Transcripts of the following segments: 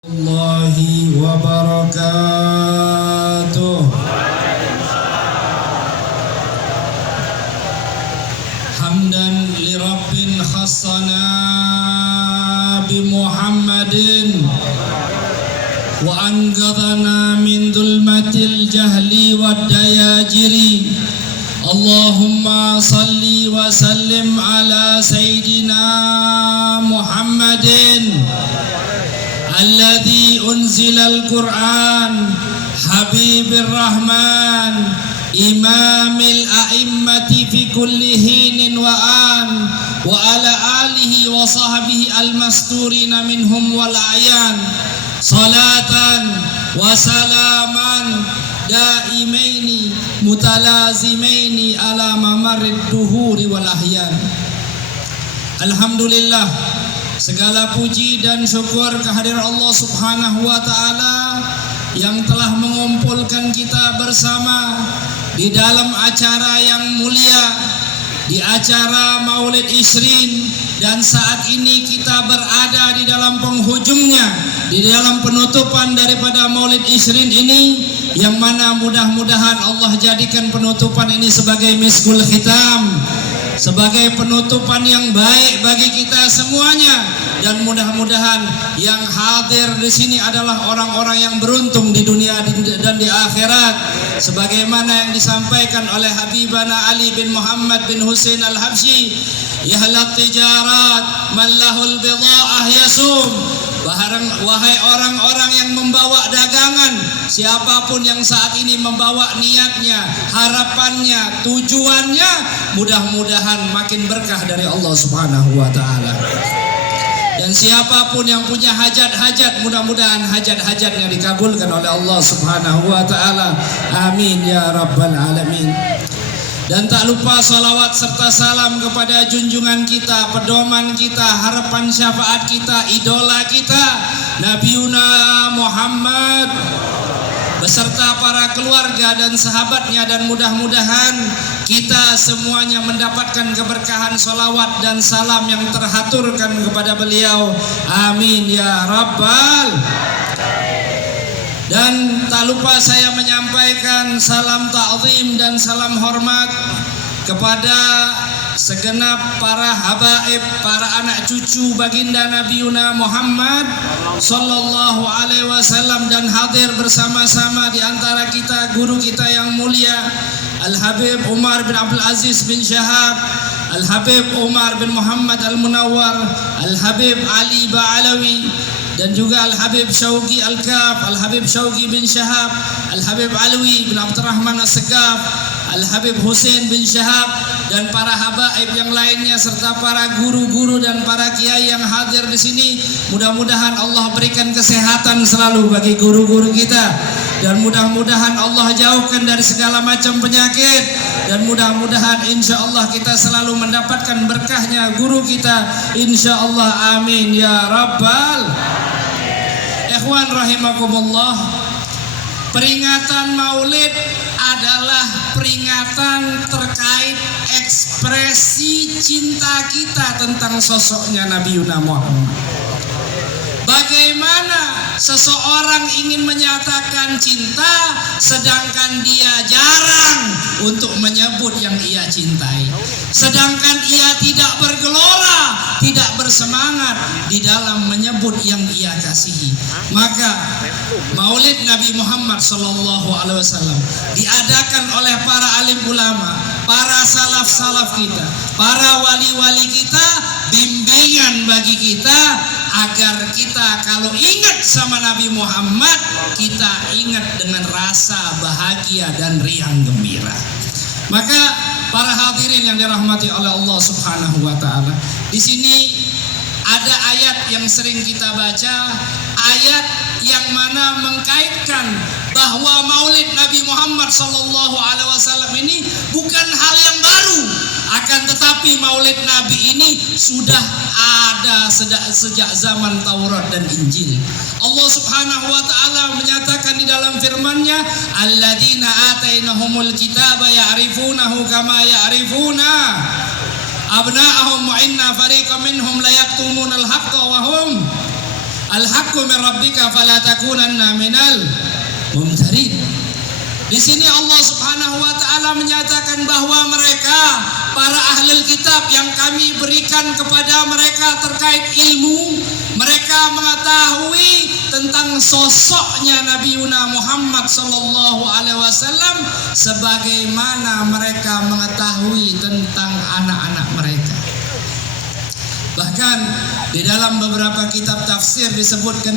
Allahi wa barakatuh. Hamdan li Rabbin khassana bi Muhammadin wa anqadhana min dhulmatil jahli wad dayajiri. Allahumma salli wa sallim ala sayyidina Muhammadin alladhi unzilal Qur'an habibir rahman imamil a'immati fi kulli hinin wa an wa ala alihi wa sahbihi al-masturina minhum wal ayan salatan wa salaman daimaini mutalazimaini ala mamarrid duhuri wal ahyan. Alhamdulillah, segala puji dan syukur kehadiran Allah Subhanahu wa taala yang telah mengumpulkan kita bersama di dalam acara yang mulia, di acara Maulid Isrin, dan saat ini kita berada di dalam penghujungnya, di dalam penutupan daripada Maulid Isrin ini, yang mana mudah-mudahan Allah jadikan penutupan ini sebagai miskul khitam, sebagai penutupan yang baik bagi kita semuanya, dan mudah-mudahan yang hadir di sini adalah orang-orang yang beruntung di dunia dan di akhirat, sebagaimana yang disampaikan oleh Habibana Ali bin Muhammad bin Husain Al-Habsyi, yahlat tijarat man lahul bidha'ah yasum. Wahai orang-orang yang membawa dagangan, siapapun yang saat ini membawa niatnya, harapannya, tujuannya, mudah-mudahan makin berkah dari Allah Subhanahu wa taala. Dan siapapun yang punya hajat-hajat, mudah-mudahan hajat-hajatnya dikabulkan oleh Allah Subhanahu wa taala. Amin ya rabbal alamin. Dan tak lupa salawat serta salam kepada junjungan kita, pedoman kita, harapan syafaat kita, idola kita, Nabiuna Muhammad beserta para keluarga dan sahabatnya, dan mudah-mudahan kita semuanya mendapatkan keberkahan salawat dan salam yang terhaturkan kepada beliau. Amin ya rabbal. Dan tak lupa saya menyampaikan salam ta'zim dan salam hormat kepada segenap para habaib, para anak cucu baginda Nabiuna Muhammad sallallahu alaihi wasallam, dan hadir bersama-sama di antara kita guru kita yang mulia Al-Habib Umar bin Abdul Aziz bin Syahab, Al-Habib Umar bin Muhammad Al-Munawwar, Al-Habib Ali Ba'alawi, dan juga Al-Habib Syauqi Al-Kaf, Al-Habib Syauqi bin Syahab, Al-Habib Alwi bin Abdurrahman As-Segaf, Al-Habib Husain bin Syahab, dan para habaib yang lainnya, serta para guru-guru dan para kiai yang hadir di sini. Mudah-mudahan Allah berikan kesehatan selalu bagi guru-guru kita, dan mudah-mudahan Allah jauhkan dari segala macam penyakit, dan mudah-mudahan insya Allah kita selalu mendapatkan berkahnya guru kita, insya Allah. Amin ya rabbal. Ikhwan rahimakumullah, peringatan Maulid adalah peringatan terkait ekspresi cinta kita tentang sosoknya Nabiuna Muhammad. Bagaimana seseorang ingin menyatakan cinta sedangkan dia jarang untuk menyebut yang ia cintai, sedangkan ia tidak bergelora, tidak bersemangat di dalam menyebut yang ia kasihi. Maka Maulid Nabi Muhammad SAW diadakan oleh para alim ulama, para salaf-salaf kita, para wali-wali kita, bimbingan bagi kita agar kita kalau ingat sama Nabi Muhammad, kita ingat dengan rasa bahagia dan riang gembira. Maka para hadirin yang dirahmati oleh Allah Subhanahu wa taala, di sini ada ayat yang sering kita baca, ayat yang mana mengkaitkan bahwa Maulid Nabi Muhammad SAW ini bukan hal yang baru, akan tetapi Maulid Nabi ini sudah ada sejak zaman Taurat dan Injil. Allah Subhanahu wa taala menyatakan di dalam firman-Nya, alladzina atainahumul kitaba ya'rifunahu kama ya'rifuna abna'ahum wa inna fariqam minhum la yaktumunal haqqa wa hum Al-haqqu min rabbika fala takunanna minal mumtarin. Di sini Allah Subhanahu wa taala menyatakan bahwa mereka para ahlul kitab yang kami berikan kepada mereka terkait ilmu, mereka mengetahui tentang sosoknya Nabi Muhammad sallallahu alaihi wasallam sebagaimana mereka mengetahui tentang anak-anak mereka. Bahkan di dalam beberapa kitab tafsir disebutkan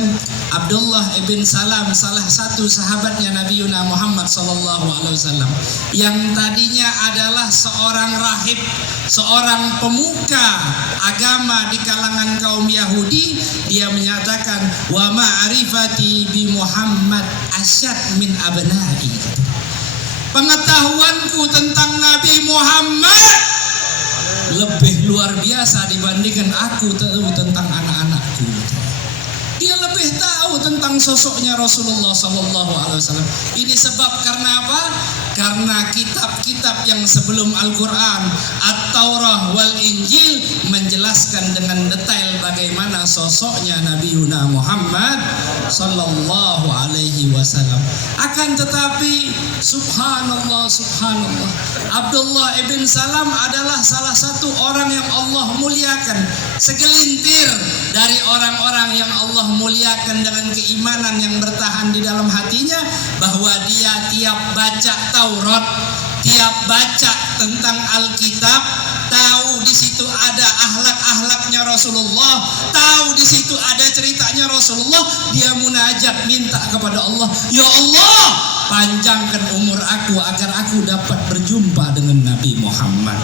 Abdullah ibn Salam, salah satu sahabatnya Nabi Muhammad sallallahu alaihi wasallam, yang tadinya adalah seorang rahib, seorang pemuka agama di kalangan kaum Yahudi, dia menyatakan wa ma'rifati bi Muhammad asyad min abnai. Pengetahuanku tentang Nabi Muhammad lebih luar biasa dibandingkan aku tahu tentang anak-anakku. Dia lebih tahu tentang sosoknya Rasulullah sallallahu alaihi wasallam. Ini sebab karena apa? Karena kitab-kitab yang sebelum Al-Quran, At-Taurah wal Injil menjelaskan dengan detail bagaimana sosoknya Nabi Muhammad sallallahu alaihi wasallam. Akan tetapi subhanallah, subhanallah, Abdullah ibn Salam adalah salah satu orang yang Allah muliakan, segelintir dari orang-orang yang Allah muliakan dengan keimanan yang bertahan di dalam hatinya, bahwa dia tiap baca Taurat, tiap baca tentang Alkitab, tahu di situ ada akhlak-akhlaknya Rasulullah, tahu di situ ada ceritanya Rasulullah, dia munajat minta kepada Allah, ya Allah, panjangkan umur aku agar aku dapat berjumpa dengan Nabi Muhammad.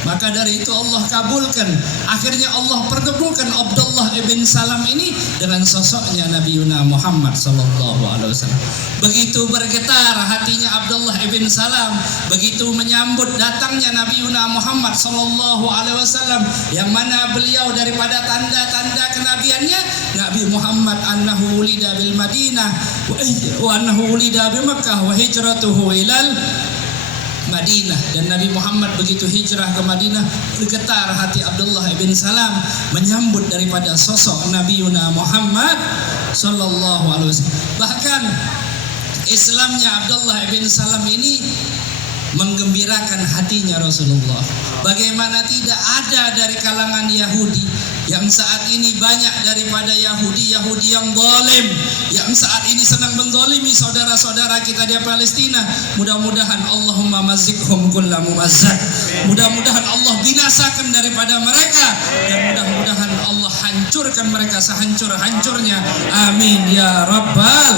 Maka dari itu Allah kabulkan. Akhirnya Allah pertemukan Abdullah ibn Salam ini dengan sosoknya Nabi Muhammad sallallahu alaihi wasallam. Begitu bergetar hatinya Abdullah ibn Salam begitu menyambut datangnya Nabi Muhammad sallallahu alaihi wasallam, yang mana beliau daripada tanda-tanda kenabiannya Nabi Muhammad annahu ulida bil Madinah wa annahu ulida bi Makkah wa hijratuhu ilal Madinah, dan Nabi Muhammad begitu hijrah ke Madinah, bergetar hati Abdullah ibn Salam menyambut daripada sosok Nabi Muhammad sallallahu alaihi wasallam. Bahkan Islamnya Abdullah ibn Salam ini menggembirakan hatinya Rasulullah. Bagaimana tidak ada dari kalangan Yahudi yang saat ini banyak daripada Yahudi yang zalim, yang saat ini senang menzalimi saudara-saudara kita di Palestina. Mudah-mudahan Allahumma mazzikhum kulla mumazzak. Mudah-mudahan Allah binasakan daripada mereka, dan mudah-mudahan Allah hancurkan mereka sehancur-hancurnya. Amin ya rabbal.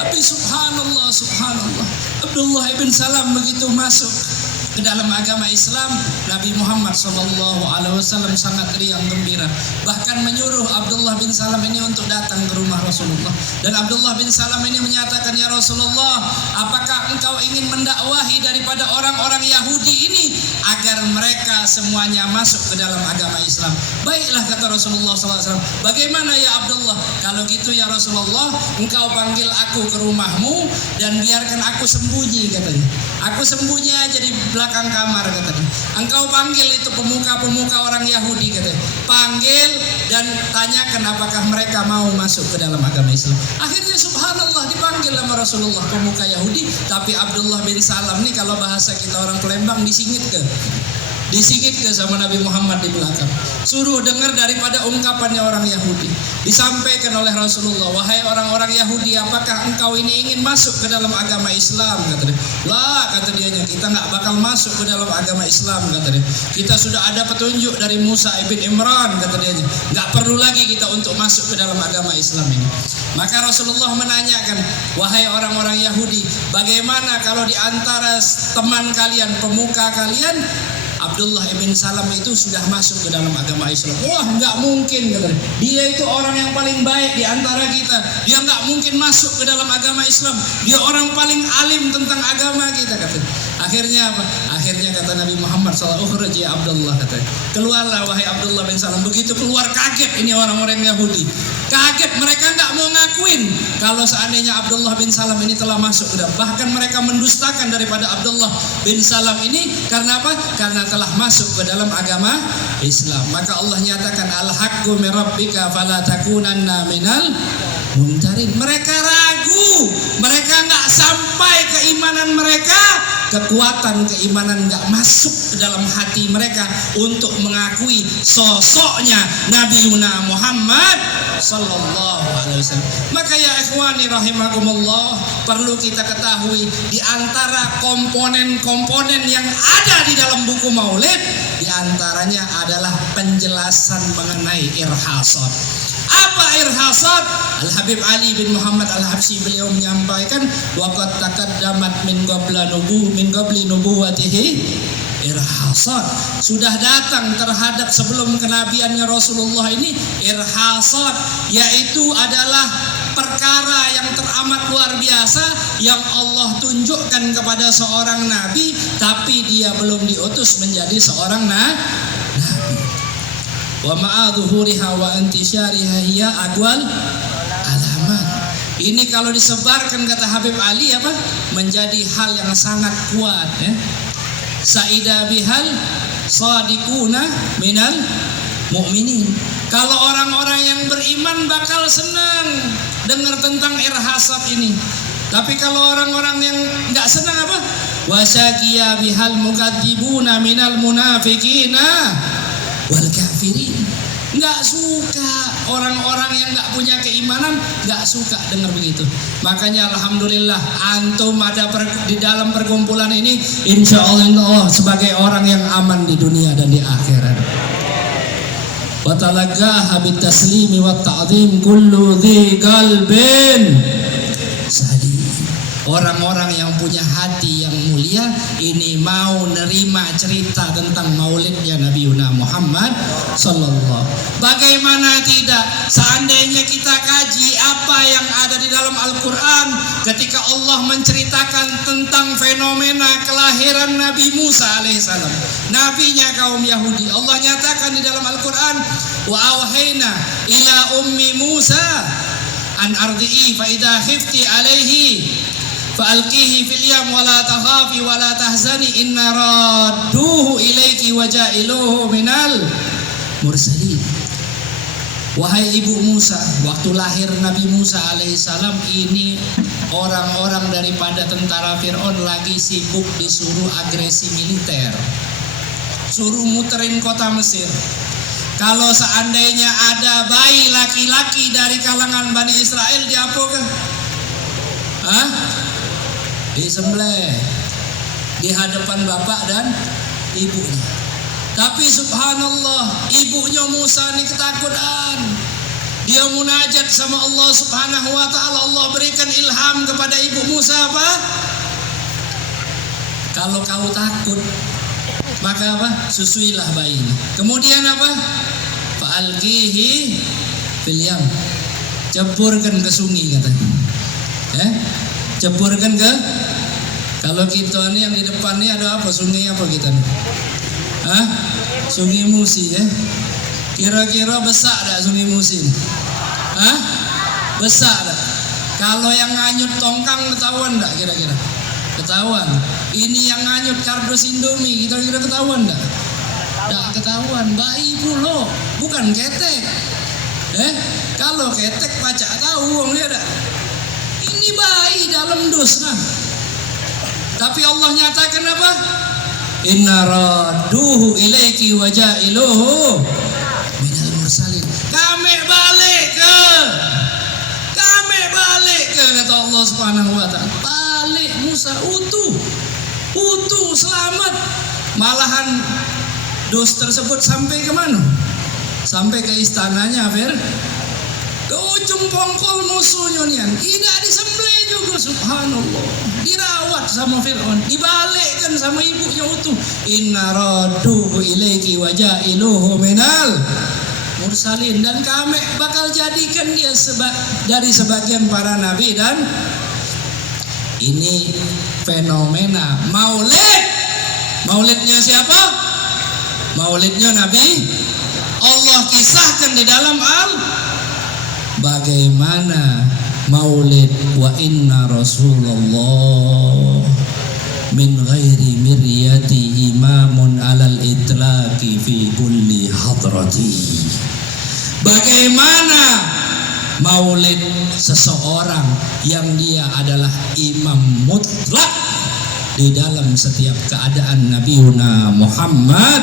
Tapi subhanallah, subhanallah, Abdullah ibn Salam begitu masuk ke dalam agama Islam, Nabi Muhammad SAW sangat riang gembira, bahkan menyuruh Abdullah bin Salam ini untuk datang ke rumah Rasulullah. Dan Abdullah bin Salam ini menyatakan, ya Rasulullah, apakah engkau ingin mendakwahi daripada orang-orang Yahudi ini agar mereka semuanya masuk ke dalam agama Islam? Baiklah, kata Rasulullah SAW. Bagaimana ya Abdullah? Kalau gitu ya Rasulullah, engkau panggil aku ke rumahmu dan biarkan aku sembunyi, katanya. Aku sembunyi aja di belakang kamar, katanya. Engkau panggil itu pemuka-pemuka orang Yahudi, katanya. Panggil dan tanyakan apakah mereka mau masuk ke dalam agama Islam. Akhirnya subhanallah dipanggil sama Rasulullah pemuka Yahudi, tapi Abdullah bin Salam nih, kalau bahasa kita orang Palembang, disingit ke sama Nabi Muhammad di belakang. Suruh dengar daripada ungkapannya orang Yahudi. Disampaikan oleh Rasulullah, wahai orang-orang Yahudi, apakah engkau ini ingin masuk ke dalam agama Islam? Kata dia. Lah, kata dianya, kita nggak bakal masuk ke dalam agama Islam, kata dia. Kita sudah ada petunjuk dari Musa ibn Imran, kata dianya. Nggak perlu lagi kita untuk masuk ke dalam agama Islam ini. Maka Rasulullah menanyakan, wahai orang-orang Yahudi, bagaimana kalau di antara teman kalian, pemuka kalian, Abdullah ibn Salam itu sudah masuk ke dalam agama Islam? Wah, nggak mungkin, katanya. Dia itu orang yang paling baik di antara kita. Dia nggak mungkin masuk ke dalam agama Islam. Dia orang paling alim tentang agama kita, katanya. Akhirnya apa? Akhirnya kata Nabi Muhammad SAW, "Ukhruj ya Abdullah," katanya. Keluarlah wahai Abdullah bin Salam. Begitu keluar kaget ini orang-orang Yahudi. Kaget, mereka nggak mau ngakuin kalau seandainya Abdullah bin Salam ini telah masuk ke dalam. Bahkan mereka mendustakan daripada Abdullah bin Salam ini karena apa? Karena telah masuk ke dalam agama Islam. Maka Allah nyatakan al-haqqu min rabbika fala takunanna minal mumtarin. Mereka ragu, mereka nggak sampai keimanan mereka, kekuatan keimanan nggak masuk ke dalam hati mereka untuk mengakui sosoknya Nabi Muhammad Sallallahu Alaihi Wasallam. Maka ya ikhwani rahimakumullah, perlu kita ketahui di antara komponen-komponen yang ada di dalam buku Maulid, di antaranya adalah penjelasan mengenai irhasat. Apa irhasat? Al-Habib Ali bin Muhammad Al-Habsyi beliau menyampaikan waqad taqaddamat min qabli nubuwatihi irhasat. Sudah datang terhadap sebelum kenabiannya Rasulullah ini irhasat, yaitu adalah perkara yang teramat luar biasa yang Allah tunjukkan kepada seorang nabi tapi dia belum diutus menjadi seorang nabi. Wa ma'adzuhuriha wa intisyariha hiya aqwal alamat. Ini kalau disebarkan kata Habib Ali apa? Menjadi hal yang sangat kuat ya. Saida bihal sadiquna minal mu'minin. Kalau orang-orang yang beriman bakal senang dengar tentang irhasat ini. Tapi kalau orang-orang yang enggak senang apa? Wasyaqiya bihal mukadzibuna minal munafiqina wal kafirin. Nggak suka orang-orang yang nggak punya keimanan, nggak suka dengar begitu. Makanya alhamdulillah antum ada di dalam perkumpulan ini, insya Allah sebagai orang yang aman di dunia dan di akhirat. Wa talaqaha bit taslimi wat ta'zim kullu dzi qalbin salim. Orang-orang yang punya hati yang mulia ini mau nerima cerita tentang maulidnya Nabi Muhammad Sallallahu. Bagaimana tidak? Seandainya kita kaji apa yang ada di dalam Al-Quran ketika Allah menceritakan tentang fenomena kelahiran Nabi Musa alaihissalam, nabinya kaum Yahudi. Allah nyatakan di dalam Al-Quran, wa auhayna ila ummi Musa an ardi'i fa idza khifti alaihi fa'alqihi fil yam wa la takhafi wa la tahzani inna radduhu ilayki wa ja'iluhu minal mursalin. Wahai ibu Musa, waktu lahir Nabi Musa alaihissalam ini orang-orang daripada tentara Fir'aun lagi sibuk disuruh agresi militer, suruh muterin kota Mesir. Kalau seandainya ada bayi laki-laki dari kalangan Bani Israel diapakan? Disembelih di hadapan bapak dan ibunya. Tapi subhanallah, ibunya Musa ini ketakutan. Dia munajat sama Allah Subhanahu wa taala. Allah berikan ilham kepada ibu Musa apa? Kalau kau takut, maka apa? Susuilah bayinya. Kemudian apa? Fa'alqihi fil yam. Ceburkan ke sungai katanya. Ceburkan ke, kalau kita ini yang di depan ini ada apa? Sungai apa kita nih? Sungai Musi ya. Kira-kira besar tak Sungai Musi? Besar tak? Kalau yang nganyut tongkang ketahuan tak kira-kira? Ketahuan. Ini yang nganyut kardus Indomie kira-kira ketahuan tak? Tak ketahuan. Bayi pula, bukan ketek. Kalau ketek baca tahu wong dia tak? Ini bayi dalam dus nah. Tapi Allah nyatakan apa? Inna radduhu ilaiki wa ja'iluhu minal mursalin. Kami balik ke kata Allah Subhanahu wa taala. Balik Musa utuh selamat. Malahan dus tersebut sampai ke mana? Sampai ke istananya ke ujung pongkol musuhnya nian. Tidak disembelih juga subhanallah. Dirawat sama Fir'aun, dibalikkan sama ibunya utuh. Inna radduhu ilaiki wa ja'iluhu minal mursalin. Dan kami bakal jadikan dia dari sebagian para nabi dan Ini fenomena Maulid. Maulidnya siapa? Maulidnya Nabi. Allah kisahkan di dalam bagaimana Maulid, wa inna Rasulullah min ghairi miryati imamun alal itlaqi fi kulli hadrati. Bagaimana Maulid seseorang yang dia adalah imam mutlak di dalam setiap keadaan Nabiuna Muhammad.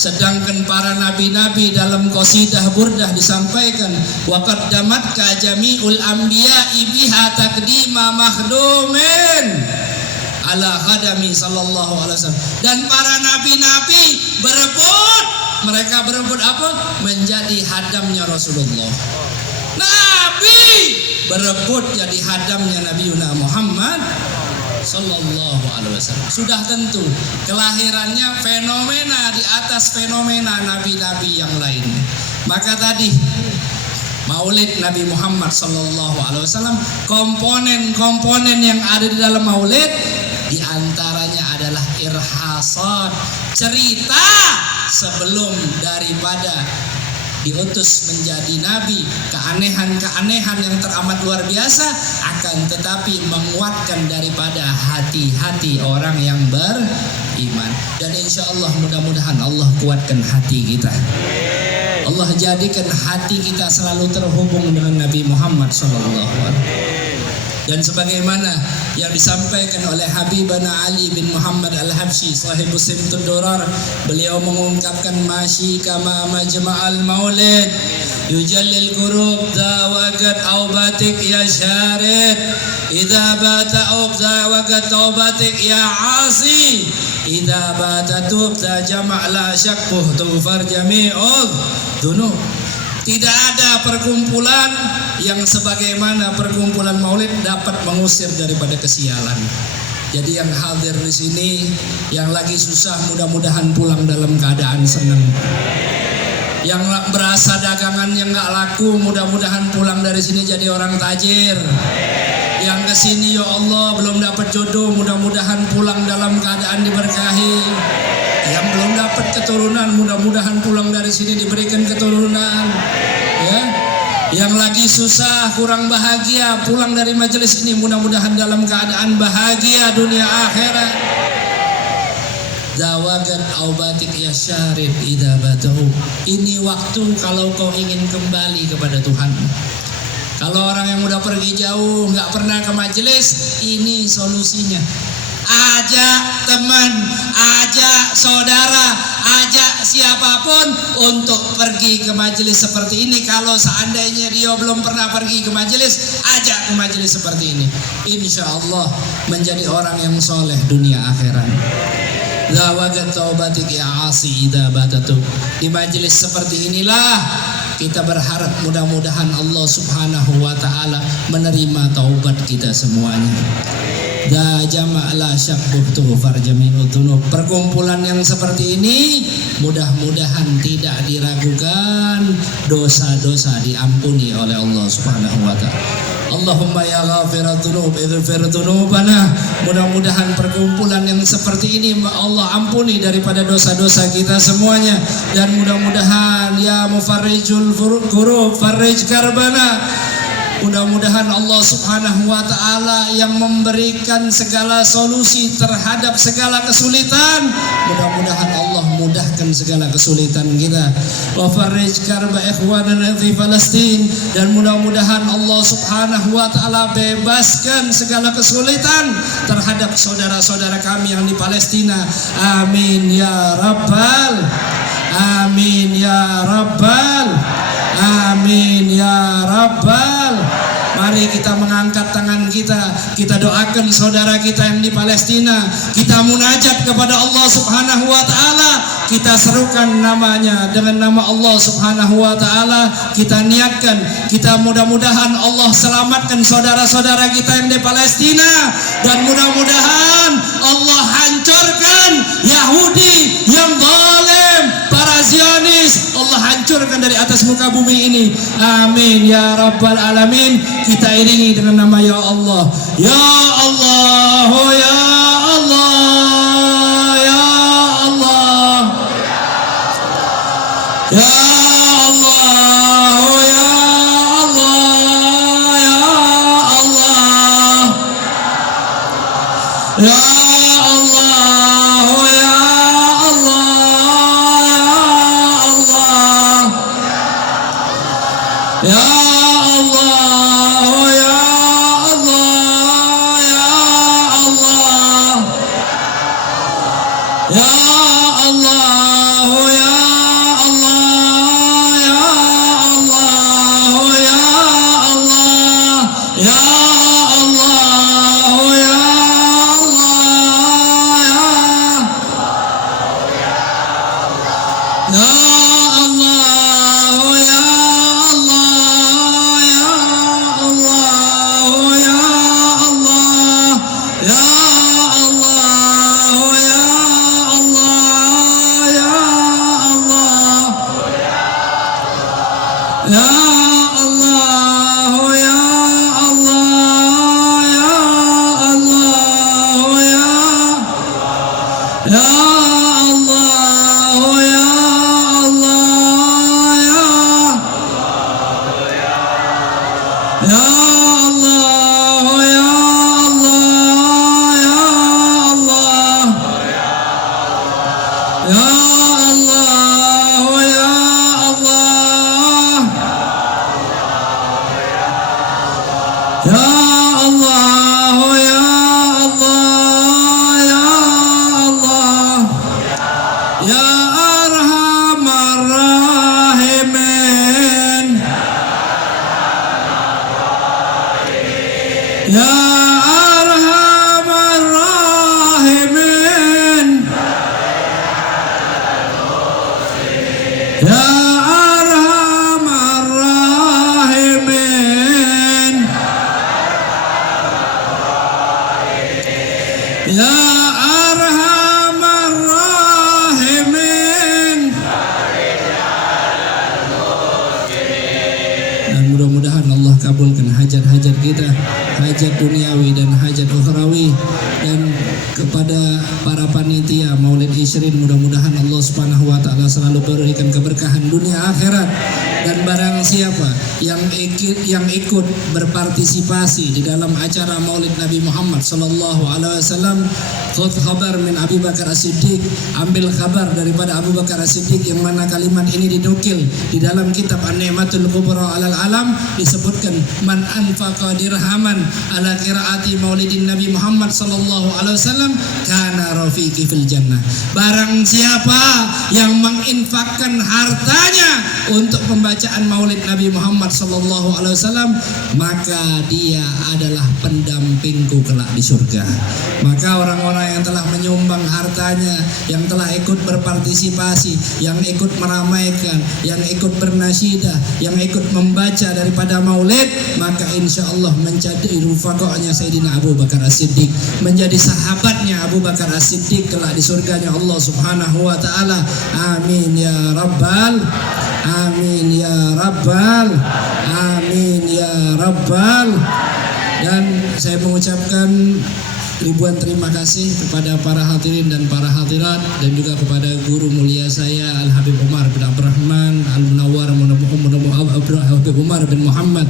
Sedangkan para nabi-nabi dalam qasidah burdah disampaikan wa qaddamatka jami'ul anbiya'i biha taqdima makhdumin ala khadami sallallahu alaihi wasallam. Dan para nabi-nabi berebut, mereka berebut apa? Menjadi hadamnya Rasulullah. Nabi berebut jadi hadamnya Nabiuna Muhammad sallallahu alaihi wasallam. Sudah tentu kelahirannya fenomena di atas fenomena nabi-nabi yang lain. Maka tadi Maulid Nabi Muhammad sallallahu alaihi wasallam, komponen-komponen yang ada di dalam Maulid di antaranya adalah irhasat, cerita sebelum daripada diutus menjadi nabi, keanehan-keanehan yang teramat luar biasa, akan tetapi menguatkan daripada hati-hati orang yang beriman. Dan insya Allah mudah-mudahan Allah kuatkan hati kita, Allah jadikan hati kita selalu terhubung dengan Nabi Muhammad SAW. Dan sebagaimana yang disampaikan oleh Habibana Ali bin Muhammad Al-Habsyi sahibu Simtud Durar, beliau mengungkapkan masyi kama majma'al maulid yujallil qurub dawagat aubatik ya syarid idza bata uqza wagat taubatik ya asi idza bata tubta jama'la syakkuh tufar jami'ud dunub. Tidak ada perkumpulan yang sebagaimana perkumpulan Maulid dapat mengusir daripada kesialan. Jadi yang hadir di sini, yang lagi susah mudah-mudahan pulang dalam keadaan senang. Yang berasa dagangan yang nggak laku mudah-mudahan pulang dari sini jadi orang tajir. Yang kesini ya Allah belum dapat jodoh mudah-mudahan pulang dalam keadaan diberkahi. Yang belum dapat keturunan mudah-mudahan pulang dari sini diberikan keturunan, ya. Yang lagi susah kurang bahagia pulang dari majelis ini mudah-mudahan dalam keadaan bahagia dunia akhirat. Zawagat aubatik ya syarid idza batahu. Ini waktu kalau kau ingin kembali kepada Tuhan. Kalau orang yang udah pergi jauh nggak pernah ke majelis, ini solusinya. Ajak teman, ajak saudara, ajak siapapun untuk pergi ke majelis seperti ini. Kalau seandainya dia belum pernah pergi ke majelis, ajak ke majelis seperti ini. Insya Allah menjadi orang yang soleh dunia akhirat. Zawagat taubatik ya asi idza batatu. Di majelis seperti inilah kita berharap mudah-mudahan Allah Subhanahu wa taala menerima taubat kita semuanya. Da jama'la syakbuh tughfar jami'ud dzunub. Perkumpulan yang seperti ini mudah-mudahan tidak diragukan, dosa-dosa diampuni oleh Allah Subhanahu wa taala. Allahumma ya ghafirat dzunub ighfir dzunubana. Mudah-mudahan perkumpulan yang seperti ini Allah ampuni daripada dosa-dosa kita semuanya, dan mudah-mudahan ya mufarrijul kurub farrij karbana. Mudah-mudahan Allah Subhanahu wa taala yang memberikan segala solusi terhadap segala kesulitan, mudah-mudahan Allah mudahkan segala kesulitan kita. Wa farrij karba ikhwanana fi Palestin, dan mudah-mudahan Allah Subhanahu wa taala bebaskan segala kesulitan terhadap saudara-saudara kami yang di Palestina. Amin ya rabbal amin ya rabbal amin ya rabbal. Mari kita mengangkat tangan kita doakan saudara kita yang di Palestina, kita munajat kepada Allah Subhanahu wa taala, kita serukan namanya dengan nama Allah Subhanahu wa taala, kita niatkan, kita mudah-mudahan Allah selamatkan saudara-saudara kita yang di Palestina, dan mudah-mudahan Allah hancurkan Yahudi yang zalim, para Zionis iblis Allah hancurkan dari atas muka bumi ini. Amin ya rabbal alamin. Kita iringi dengan nama ya Allah. Ya Allah, ya Allah, ya Allah, ya Allah, ya Allah, ya Allah, ya Allah, ya Allah, ya Allah, ya Allah, ya Allah, ya Allah, ya Allah, ya Allah, ya Allah, ya Allah, ya hajat-hajat kita, hajat duniawi dan hajat ukhrawi. Dan kepada para panitia Maulid Ishrin, mudah-mudahan Allah Subhanahu wa taala selalu berikan keberkahan dunia akhirat. Dan barang siapa yang ikut berpartisipasi di dalam acara Maulid Nabi Muhammad sallallahu alaihi wasallam, khudh khabar min Abu Bakar As-Siddiq, ambil kabar daripada Abu Bakar As-Siddiq, yang mana kalimat ini dinukil di dalam kitab An-Ni'matul Kubra alal Alam. Disebutkan man anfaqa dirhaman ala qiraati Maulidin Nabi Muhammad sallallahu alaihi wasallam kana rafiqi fil jannah. Barang siapa yang menginfakkan hartanya untuk pembacaan Maulid Nabi Muhammad sallallahu alaihi wasallam, maka dia adalah pendampingku kelak di surga. Maka orang-orang yang telah menyumbang hartanya, yang telah ikut berpartisipasi, yang ikut meramaikan, yang ikut bernasyidah, yang ikut membaca daripada Maulid, maka insya Allah menjadi rufaqa'nya Sayyidina Abu Bakar As-Siddiq, menjadi sahabatnya Abu Bakar As-Siddiq kelak di surganya Allah Subhanahu wa taala. Amin ya rabbal, amin ya rabbal, amin ya rabbal. Dan saya mengucapkan ribuan terima kasih kepada para hadirin dan para hadirat, dan juga kepada guru mulia saya Al-Habib Umar bin Abdurrahman Al-Munawwar, Habib Umar bin Muhammad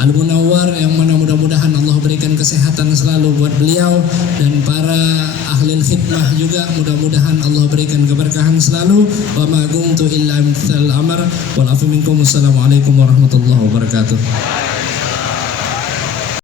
Al-Munawwar, yang mana mudah-mudahan Allah berikan kesehatan selalu buat beliau, dan para ahli khidmah juga mudah-mudahan Allah berikan keberkahan selalu. Wa ma kuntu illa mithal amr wal afu minkum. Wassalamualaikum warahmatullahi wabarakatuh.